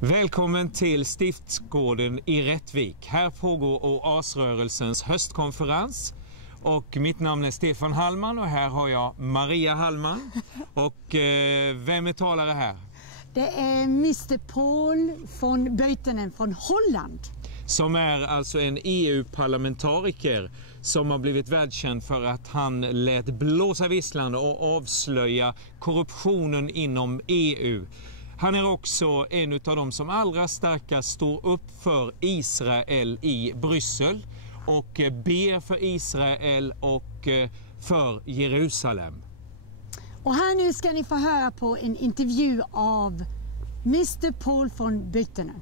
Välkommen till Stiftsgården i Rättvik. Här pågår OAS-rörelsens höstkonferens. Och mitt namn är Stefan Hallman och här har jag Maria Hallman. Och vem är talare här? Det är Mr. Paul van Buitenen från Holland. Som är alltså en EU-parlamentariker som har blivit världskänd för att han lät blåsa visslan och avslöja korruptionen inom EU. Han är också en av dem som allra starkast står upp för Israel i Bryssel och ber för Israel och för Jerusalem. Och här nu ska ni få höra på en intervju av Mr. Paul van Buitenen.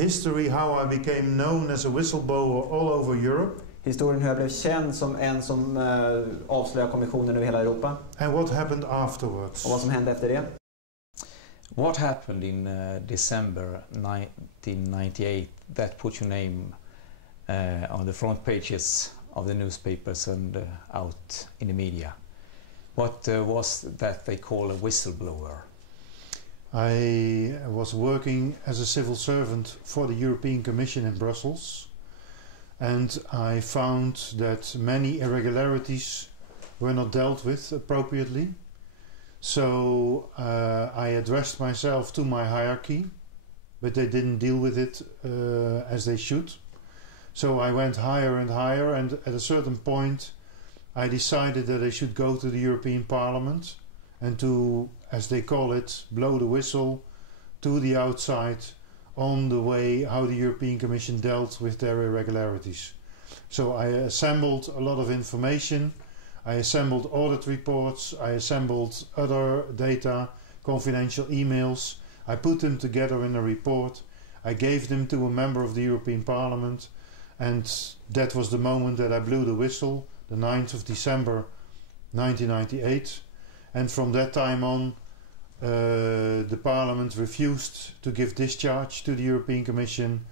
History how I became known as a whistleblower all over Europe. Historien hur jag blev känd som en som avslöjar kommissionen över hela Europa. And what happened afterwards. Och vad som hände efter det. What happened in December 1998 that put your name on the front pages of the newspapers and out in the media? What was that they call a whistleblower? I was working as a civil servant for the European Commission in Brussels, and I found that many irregularities were not dealt with appropriately. So I addressed myself to my hierarchy, but they didn't deal with it as they should. So I went higher and higher, and at a certain point I decided that I should go to the European Parliament and to, as they call it, blow the whistle to the outside on the way how the European Commission dealt with their irregularities. So I assembled a lot of information, I assembled audit reports, I assembled other data, confidential emails, I put them together in a report, I gave them to a member of the European Parliament, and that was the moment that I blew the whistle, the 9th of December 1998. And from that time on, the Parliament refused to give discharge to the European Commission,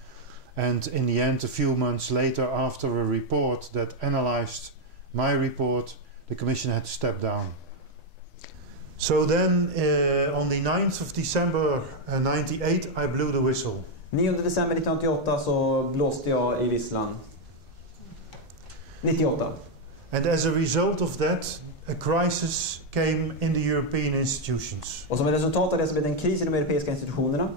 and in the end, a few months later, after a report that analysed my report, the Commission had to step down. So then, on the 9th of December 1998, I blew the whistle. 9 december 1988 så blåste jag i visslan. 98. And as a result of that, a crisis came in the European institutions. Och som ett resultat av det så blev det en kris i de europeiska institutionerna.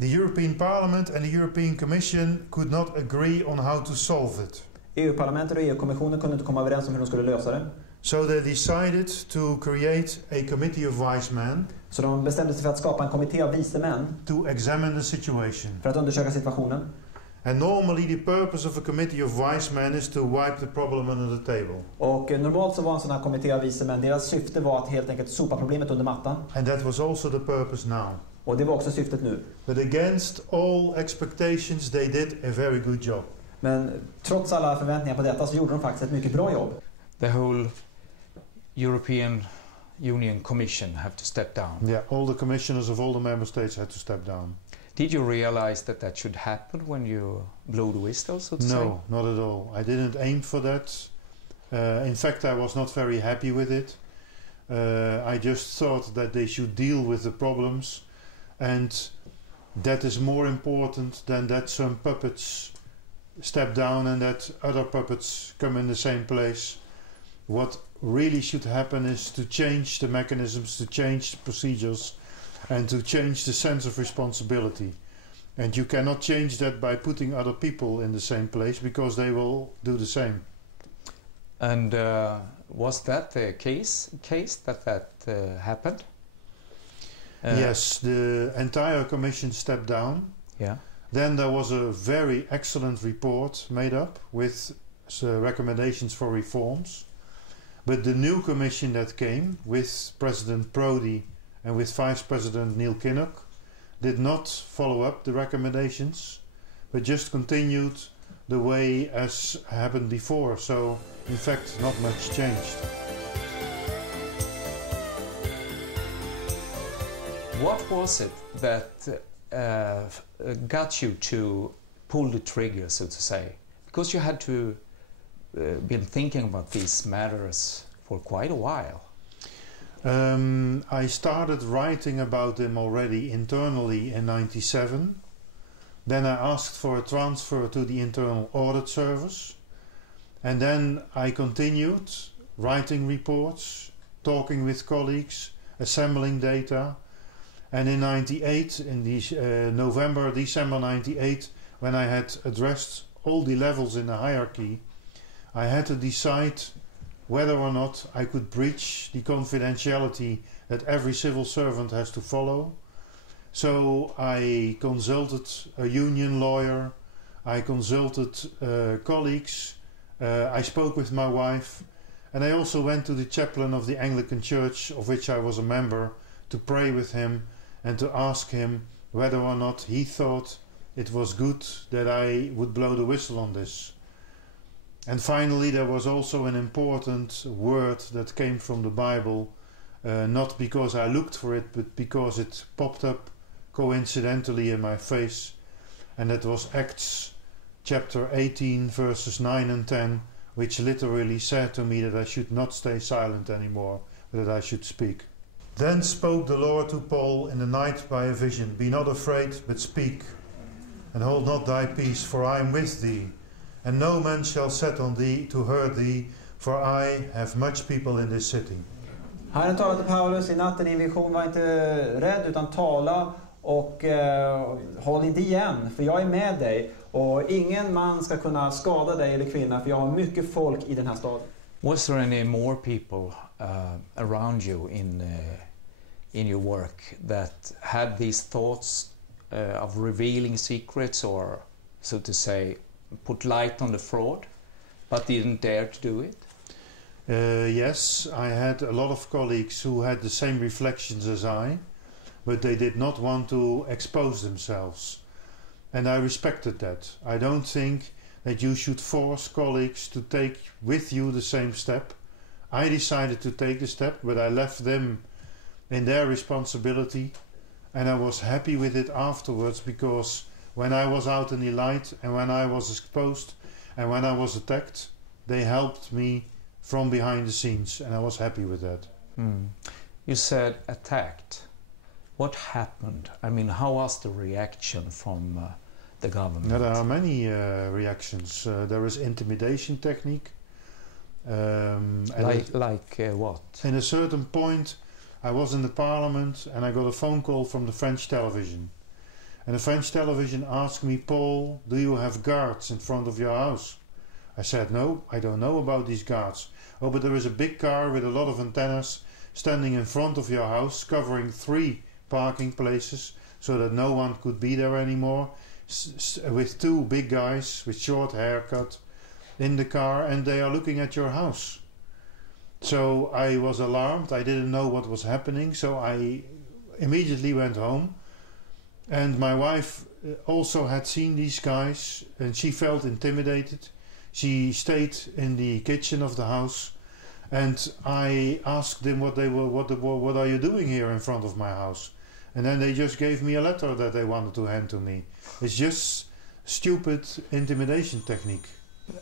The European Parliament and the European Commission could not agree on how to solve it. EU-parlamentet och EU-kommissionen kunde inte komma överens om hur de skulle lösa det. So they decided to create a committee of wise men. Så de bestämde sig för att skapa en kommitté av vise män. To examine the situation. För att undersöka situationen. And normally the purpose of a committee of wise men is to wipe the problem under the table. Och normalt så var en sån här kommitté av vise män, deras syfte var att helt enkelt sopa problemet under mattan. And that was also the purpose now. Och det var också syftet nu. But against all expectations they did a very good job. Men trots alla förväntningar på detta så gjorde de faktiskt ett mycket bra jobb. The whole European Union Commission have to step down. Yeah, all the commissioners of all the member states had to step down. Did you realize that that should happen when you blew the whistle, so to say? No, not at all. I didn't aim for that. In fact, I was not very happy with it. I just thought that they should deal with the problems, and that is more important than that some puppets step down and that other puppets come in the same place. What really should happen is to change the mechanisms, to change the procedures, and to change the sense of responsibility. And you cannot change that by putting other people in the same place, because they will do the same. And was that the case that happened? Yes, the entire commission stepped down. Yeah. Then there was a very excellent report made up with recommendations for reforms. But the new commission that came with President Prodi and with Vice President Neil Kinnock, did not follow up the recommendations, but just continued the way as happened before. So, in fact, not much changed. What was it that got you to pull the trigger, so to say? Because you had to been thinking about these matters for quite a while. I started writing about them already internally in '97. Then I asked for a transfer to the Internal Audit Service. And then I continued writing reports, talking with colleagues, assembling data. And in '98, in December '98, when I had addressed all the levels in the hierarchy, I had to decide whether or not I could breach the confidentiality that every civil servant has to follow. So I consulted a union lawyer, I consulted colleagues, I spoke with my wife, and I also went to the chaplain of the Anglican Church, of which I was a member, to pray with him and to ask him whether or not he thought it was good that I would blow the whistle on this. And finally, there was also an important word that came from the Bible, not because I looked for it, but because it popped up coincidentally in my face, and that was Acts chapter 18 verses 9 and 10, which literally said to me that I should not stay silent anymore, but that I should speak. Then spoke the Lord to Paul in the night by a vision, "Be not afraid, but speak, and hold not thy peace, for I am with thee. And no man shall set on thee to hurt thee, for I have much people in this city." Herren talade till Paulus i natten i en vision, var inte rädd utan tala och håll inte igen, för jag är med dig och ingen man ska kunna skada dig eller kvinna, för jag har mycket folk i den här staden. Was there any more people around you in your work that had these thoughts of revealing secrets, or so to say put light on the fraud, but didn't dare to do it? Yes, I had a lot of colleagues who had the same reflections as I, but they did not want to expose themselves. And I respected that. I don't think that you should force colleagues to take with you the same step. I decided to take the step, but I left them in their responsibility, and I was happy with it afterwards, because when I was out in the light and when I was exposed and when I was attacked, they helped me from behind the scenes, and I was happy with that. You said attacked. What happened? I mean, how was the reaction from the government? Now, there are many reactions. There is intimidation technique. Like what? In a certain point, I was in the parliament and I got a phone call from the French television. And the French television asked me, "Paul, do you have guards in front of your house?" I said, "No, I don't know about these guards." "Oh, but there is a big car with a lot of antennas standing in front of your house, covering 3 parking places so that no one could be there anymore, with 2 big guys with short haircut in the car, and they are looking at your house." So I was alarmed. I didn't know what was happening, so I immediately went home. And my wife also had seen these guys, and she felt intimidated. She stayed in the kitchen of the house, and I asked them what are you doing here in front of my house? And then they just gave me a letter that they wanted to hand to me. It's just stupid intimidation technique.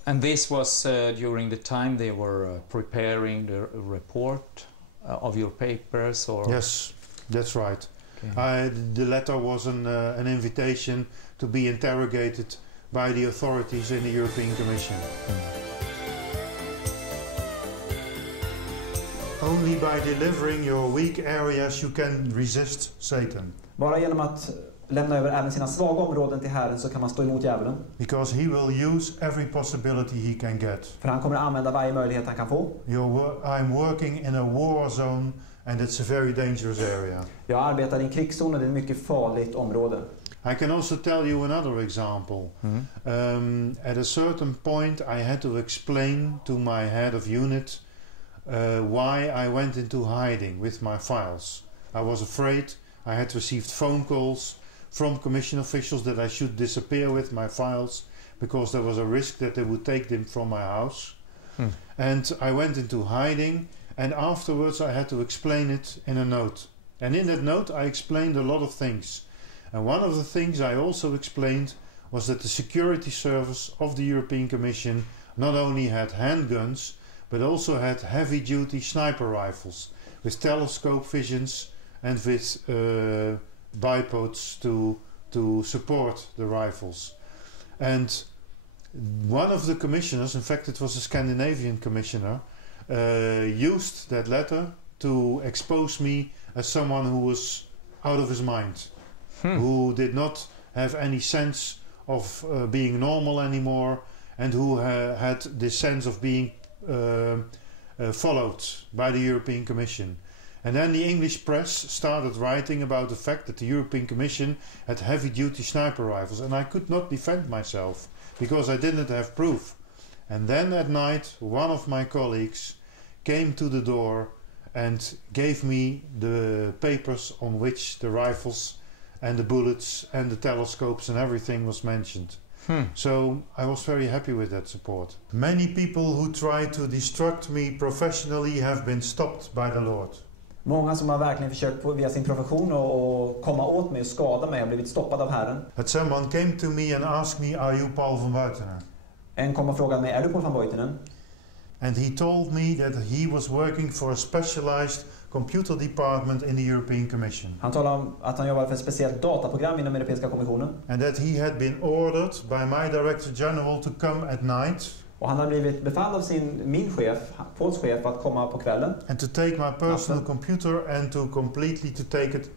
And this was during the time they were preparing the report of your papers, or? Yes, that's right. Okay. The letter was an invitation to be interrogated by the authorities in the European Commission. Only by delivering your weak areas you can resist Satan. Bara genom att lämna över även sina svaga områden till Herren så kan man stå emot djävulen. Because he will use every possibility he can get. För han kommer att använda varje möjlighet han kan få. I'm working in a war zone, and it's a very dangerous area. Jag arbetar i en krigszon och det är ett mycket farligt område. I can also tell you another example. At a certain point I had to explain to my head of unit why I went into hiding with my files. I was afraid. I had received phone calls from Commission officials that I should disappear with my files because there was a risk that they would take them from my house. And I went into hiding, and afterwards I had to explain it in a note. And in that note I explained a lot of things. And one of the things I also explained was that the security service of the European Commission not only had handguns, but also had heavy-duty sniper rifles with telescope visions and with bipods to support the rifles. And one of the commissioners, in fact it was a Scandinavian commissioner, used that letter to expose me as someone who was out of his mind, who did not have any sense of being normal anymore, and who had this sense of being followed by the European Commission. And then the English press started writing about the fact that the European Commission had heavy-duty sniper rifles, and I could not defend myself because I didn't have proof. And then at night one of my colleagues came to the door and gave me the papers on which the rifles and the bullets and the telescopes and everything was mentioned. So I was very happy with that support. Many people who tried to destruct me professionally have been stopped by the Lord. Många som har verkligen försökt via sin profession och komma åt mig och skada mig har blivit stoppad av Herren. That someone came to me and asked me, "Are you Paul van Buitenen?" En kom och frågade mig, är du Paul van Buitenen? And he told me that he was working for a specialized computer department in the European Commission. Han talade om att han jobbade för ett speciellt dataprogram inom Europeiska kommissionen. And that he had been ordered by my director general to come at night. Och han har blivit befalld av min chef, Pauls chef, att komma på kvällen. And to take my personal computer and to completely to take it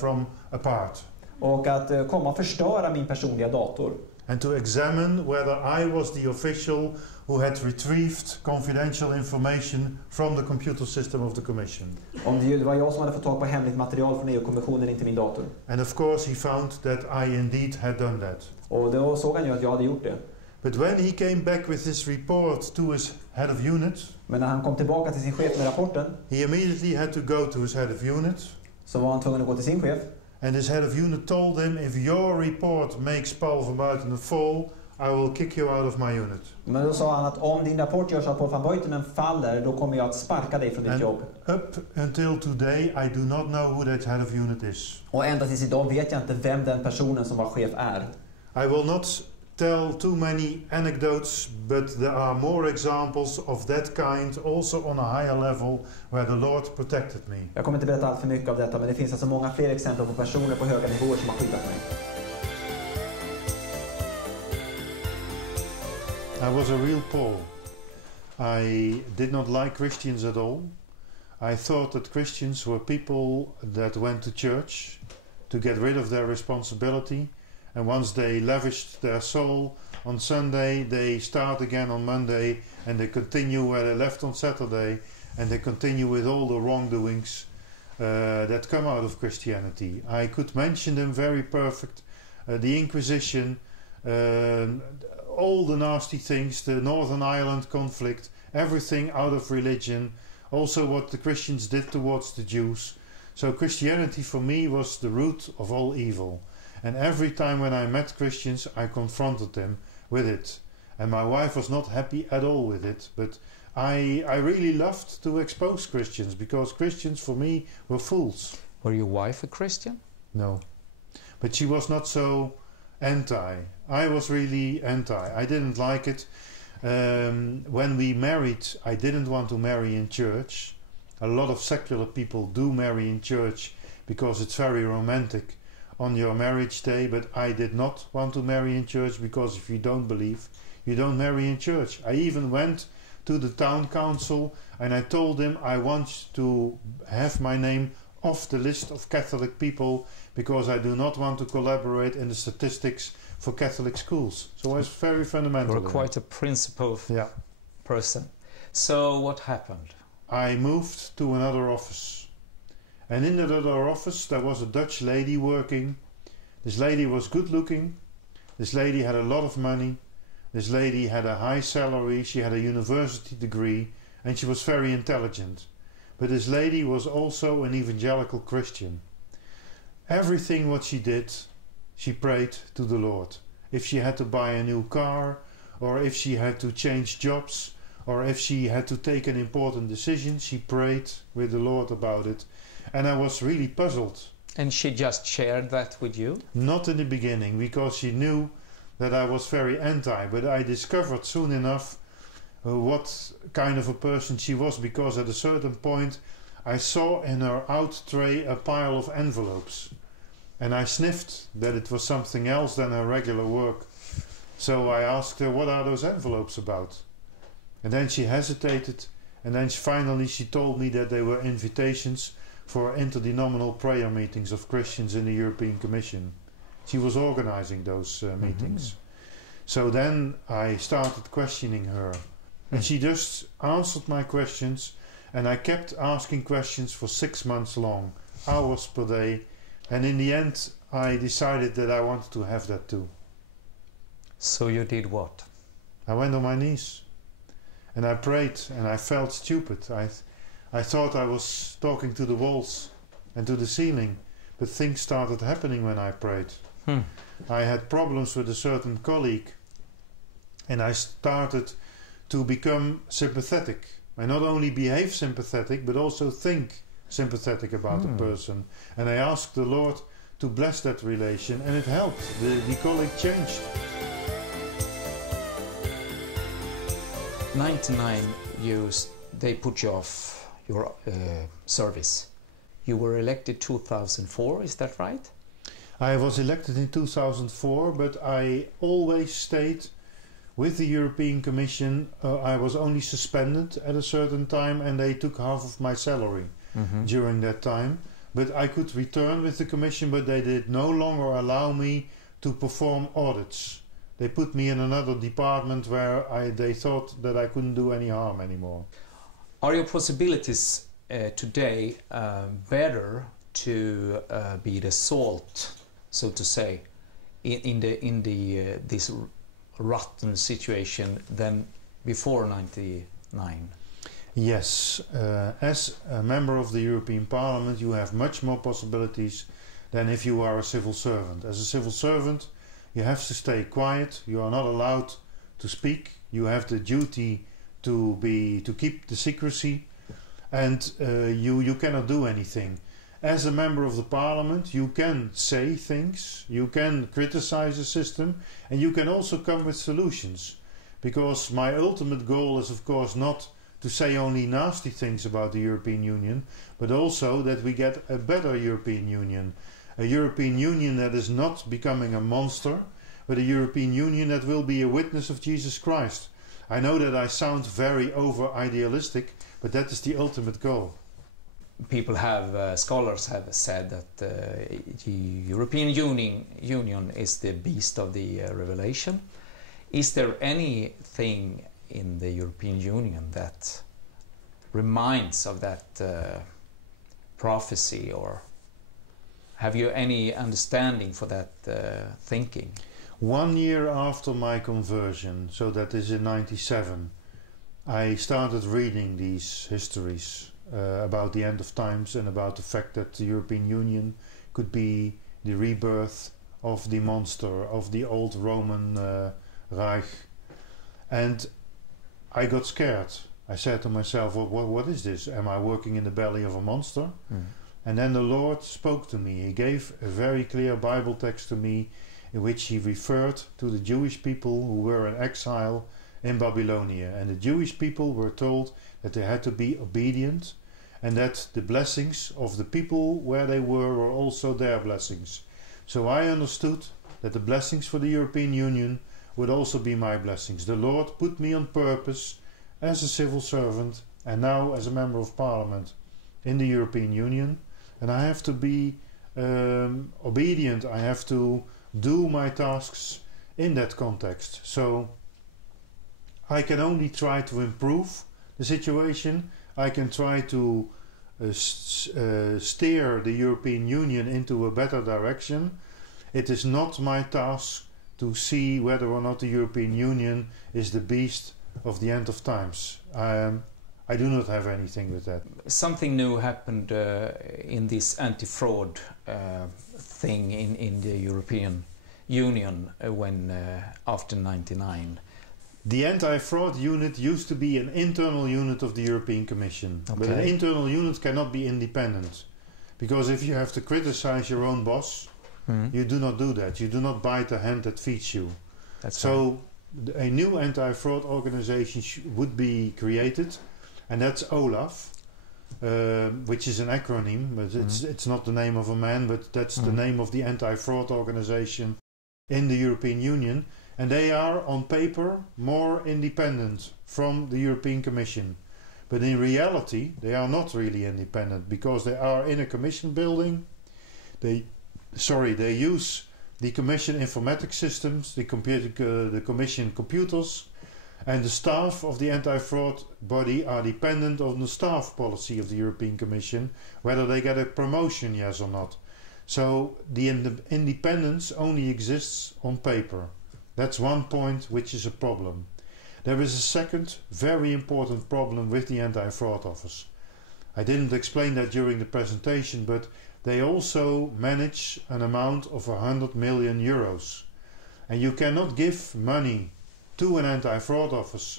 from apart. Och att komma och förstöra min personliga dator. And to examine whether I was the official who had retrieved confidential information from the computer system of the Commission. Om det var jag som hade fått tag på hemligt material från EU-kommissionen in till min dator. And of course he found that I indeed had done that. Och då såg han ju att jag hade gjort det. But when he came back with his report to his head of unit, men när han kom tillbaka till sin chef med rapporten, he immediately had to go to his head of unit. Så var han tvungen att gå till sin chef. And his head of unit told him, if your report makes Paul van Buitenen fall, I will kick you out of my unit. Men då sa han att om din rapport gör så att Paul van Buitenen faller, då kommer jag att sparka dig från ditt jobb. Up until today I do not know who that head of unit is. Och ända tills idag vet jag inte vem den personen som var chef är. I will not tell too many anecdotes, but there are more examples of that kind also on a higher level where the Lord protected me. Jag kommer inte berätta allt för mycket av detta, men det finns alltså många fler exempel på personer på höga nivåer som har skyddat mig. I was a real Paul. I did not like Christians at all. I thought that Christians were people that went to church to get rid of their responsibility, and once they lavished their soul on Sunday, they start again on Monday, and they continue where they left on Saturday, and they continue with all the wrongdoings that come out of Christianity. I could mention them very perfect. The Inquisition, all the nasty things, the Northern Ireland conflict, everything out of religion, also what the Christians did towards the Jews. So Christianity for me was the root of all evil. And every time when I met Christians, I confronted them with it. And my wife was not happy at all with it, but I really loved to expose Christians, because Christians for me were fools. Were your wife a Christian? No. But she was not so anti. I was really anti. I didn't like it. When we married, I didn't want to marry in church. A lot of secular people do marry in church because it's very romantic on your marriage day, but I did not want to marry in church, because if you don't believe, you don't marry in church. I even went to the town council and I told them I want to have my name off the list of Catholic people, because I do not want to collaborate in the statistics for Catholic schools. So I was very fundamental. You're quite a principled person. So what happened? I moved to another office. And in that other office there was a Dutch lady working. This lady was good looking. This lady had a lot of money. This lady had a high salary. She had a university degree. And she was very intelligent. but this lady was also an evangelical Christian. Everything what she did, she prayed to the Lord. If she had to buy a new car, or if she had to change jobs, or if she had to take an important decision, she prayed with the Lord about it. And I was really puzzled. And she just shared that with you? Not in the beginning, because she knew that I was very anti, but I discovered soon enough what kind of a person she was, because at a certain point I saw in her out tray a pile of envelopes, and I sniffed that it was something else than her regular work. So I asked her, what are those envelopes about? And then she hesitated, and then finally she told me that they were invitations for interdenominal prayer meetings of Christians in the European Commission. She was organizing those meetings. So then I started questioning her, and she just answered my questions, and I kept asking questions for 6 months long, hours per day, and in the end I decided that I wanted to have that too. So you did what? I went on my knees and I prayed, and I felt stupid. I thought I was talking to the walls and to the ceiling, but things started happening when I prayed. I had problems with a certain colleague, and I started to become sympathetic. I not only behave sympathetic, but also think sympathetic about the person. And I asked the Lord to bless that relation, and it helped. The colleague changed. 99 they put you off your service. You were elected 2004, is that right? I was elected in 2004, but I always stayed with the European Commission. I was only suspended at a certain time, and they took half of my salary during that time. But I could return with the Commission, but they did no longer allow me to perform audits. They put me in another department where they thought that I couldn't do any harm anymore. Are your possibilities today better to be the salt, so to say, in this rotten situation than before 99? Yes, as a member of the European Parliament you have much more possibilities than if you are a civil servant. As a civil servant you have to stay quiet, you are not allowed to speak, you have the duty to keep the secrecy, and you cannot do anything. As a member of the Parliament you can say things, you can criticize the system, and you can also come with solutions. Because my ultimate goal is of course not to say only nasty things about the European Union, but also that we get a better European Union. A European Union that is not becoming a monster, but a European Union that will be a witness of Jesus Christ. I know that I sound very over-idealistic, but that is the ultimate goal. People have, scholars have said that the European Union is the beast of the Revelation. Is there anything in the European Union that reminds of that prophecy, or have you any understanding for that thinking? 1 year after my conversion, so that is in 97, I started reading these histories about the end of times and about the fact that the European Union could be the rebirth of the monster, of the old Roman Reich. And I got scared. I said to myself, what is this? Am I working in the belly of a monster? And then the Lord spoke to me. He gave a very clear Bible text to me in which he referred to the Jewish people who were in exile in Babylonia. And the Jewish people were told that they had to be obedient, and that the blessings of the people where they were also their blessings. So I understood that the blessings for the European Union would also be my blessings. The Lord put me on purpose as a civil servant and now as a member of Parliament in the European Union, and I have to be obedient. I have to do my tasks in that context. So I can only try to improve the situation. I can try to steer the European Union into a better direction. It is not my task to see whether or not the European Union is the beast of the end of times. I do not have anything with that. Something new happened in this anti-fraud thing in the European Union when after '99. The anti-fraud unit used to be an internal unit of the European Commission. Okay. But an internal unit cannot be independent. Because if you have to criticize your own boss, you do not do that. You do not bite the hand that feeds you. That's so a new anti-fraud organization would be created, and that's OLAF, which is an acronym, but it's not the name of a man, but that's the name of the anti-fraud organization in the European Union. And they are, on paper, more independent from the European Commission. But in reality, they are not really independent, because they are in a Commission building. They use the Commission informatics systems, the Commission computers, and the staff of the anti-fraud body are dependent on the staff policy of the European Commission, whether they get a promotion, yes or not. So the independence only exists on paper. That's one point which is a problem. There is a second very important problem with the anti-fraud office. I didn't explain that during the presentation, but they also manage an amount of 100 million euros. And you cannot give money to an anti-fraud office,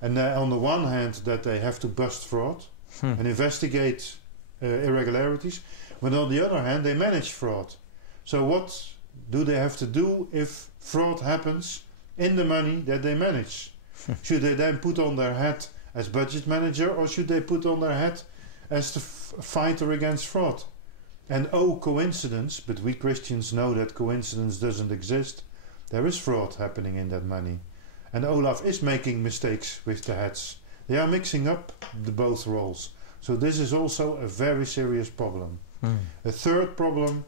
and on the one hand that they have to bust fraud and investigate irregularities, but on the other hand they manage fraud. So what do they have to do if fraud happens in the money that they manage? Should they then put on their hat as budget manager, or should they put on their hat as the fighter against fraud? And oh, coincidence, but we Christians know that coincidence doesn't exist. There is fraud happening in that money. And Olaf is making mistakes with the hats. They are mixing up the both roles. So this is also a very serious problem. A third problem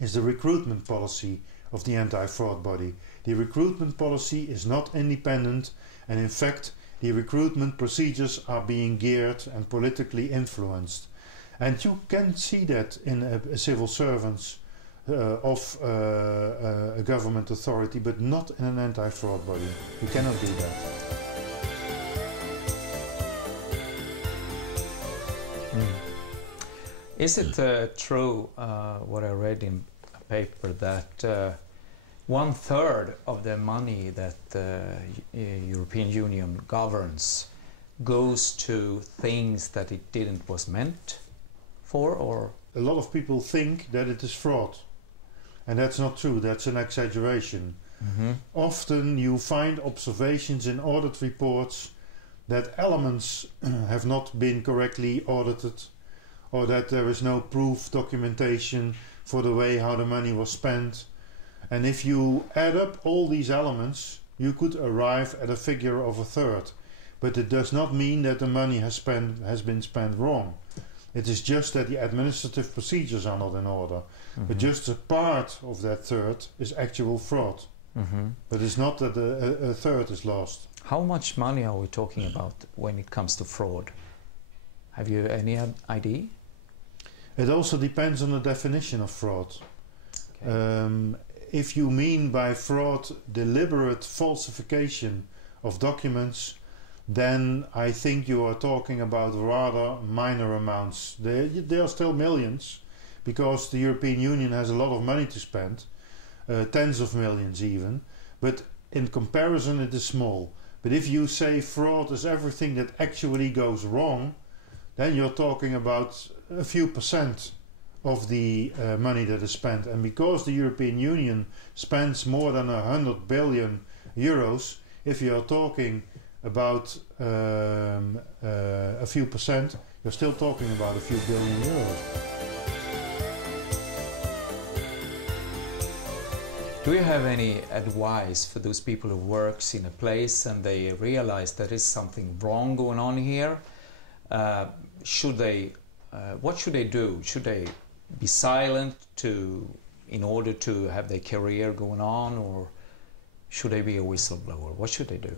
is the recruitment policy of the anti-fraud body. The recruitment policy is not independent, and in fact the recruitment procedures are being geared and politically influenced. And you can see that in a civil servants of a government authority, but not in an anti-fraud body. You cannot do that. Is it true, what I read in a paper, that 1/3 of the money that the European Union governs goes to things that it didn't was meant for? Or a lot of people think that it is fraud, and that's not true. That's an exaggeration. Often you find observations in audit reports that elements have not been correctly audited, or that there is no proof documentation for the way how the money was spent. And if you add up all these elements, you could arrive at a figure of 1/3. But it does not mean that the money has been spent wrong. It is just that the administrative procedures are not in order. But just a part of that third is actual fraud. But it's not that a third is lost. how much money are we talking about when it comes to fraud? Have you any idea? It also depends on the definition of fraud. Okay. If you mean by fraud deliberate falsification of documents, then I think you are talking about rather minor amounts. There are still millions, because the European Union has a lot of money to spend, tens of millions even, but in comparison it is small. But if you say fraud is everything that actually goes wrong, then you're talking about a few percent of the money that is spent. And because the European Union spends more than 100 billion euros, if you are talking about a few percent, you're still talking about a few billion euros. Do you have any advice for those people who works in a place and they realize there is something wrong going on here? What should they do? Should they be silent in order to have their career going on, or should they be a whistleblower? What should they do?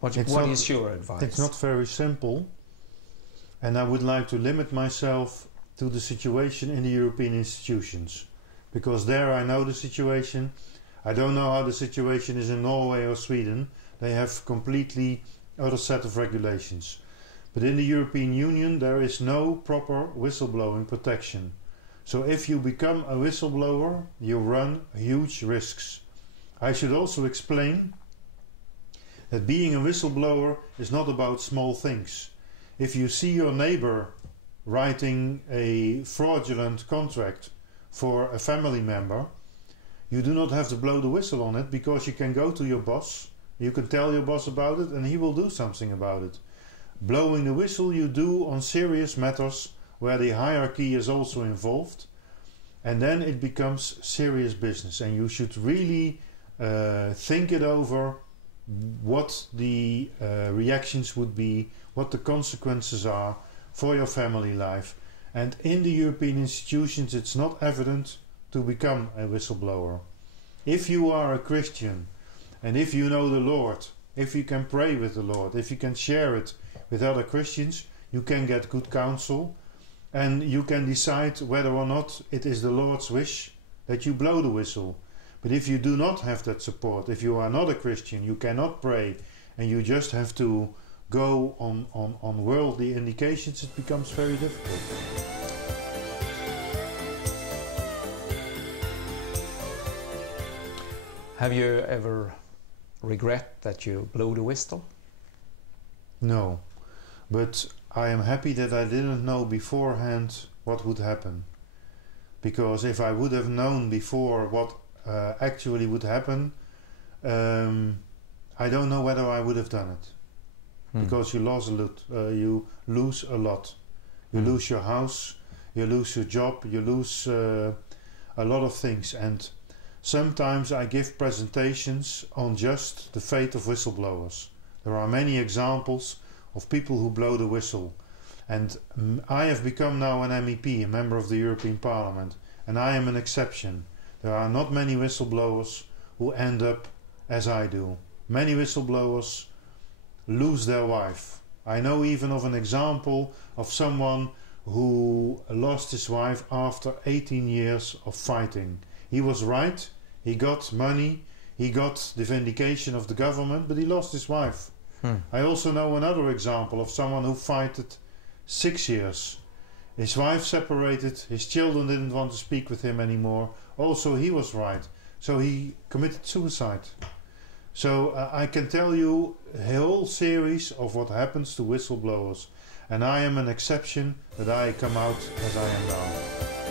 What is your advice? It's not very simple, and I would like to limit myself to the situation in the European institutions, because there I know the situation. I don't know how the situation is in Norway or Sweden. They have completely other set of regulations. But in the European Union there is no proper whistleblowing protection. So if you become a whistleblower, you run huge risks. I should also explain that being a whistleblower is not about small things. If you see your neighbor writing a fraudulent contract for a family member, you do not have to blow the whistle on it, because you can go to your boss, you can tell your boss about it, and he will do something about it. Blowing the whistle you do on serious matters where the hierarchy is also involved, and then it becomes serious business, and you should really think it over, what the reactions would be, what the consequences are for your family life. And in the European institutions it's not evident to become a whistleblower. If you are a Christian, and if you know the Lord, if you can pray with the Lord, if you can share it with other Christians, you can get good counsel, and you can decide whether or not it is the Lord's wish that you blow the whistle. But if you do not have that support, if you are not a Christian, you cannot pray, and you just have to go on worldly indications, it becomes very difficult. Have you ever regret that you blew the whistle? No, but I am happy that I didn't know beforehand what would happen. Because if I would have known before what actually would happen, I don't know whether I would have done it. Because you lose a lot. You lose your house, you lose your job, you lose a lot of things. And sometimes I give presentations on just the fate of whistleblowers. There are many examples of people who blow the whistle. And I have become now an MEP, a member of the European Parliament, and I am an exception. There are not many whistleblowers who end up as I do. Many whistleblowers lose their wife. I know even of an example of someone who lost his wife after 18 years of fighting. He was right, he got money, he got the vindication of the government, but he lost his wife. I also know another example of someone who fought 6 years. His wife separated, his children didn't want to speak with him anymore. Also he was right, so he committed suicide. So I can tell you a whole series of what happens to whistleblowers, and I am an exception that I come out as I am now.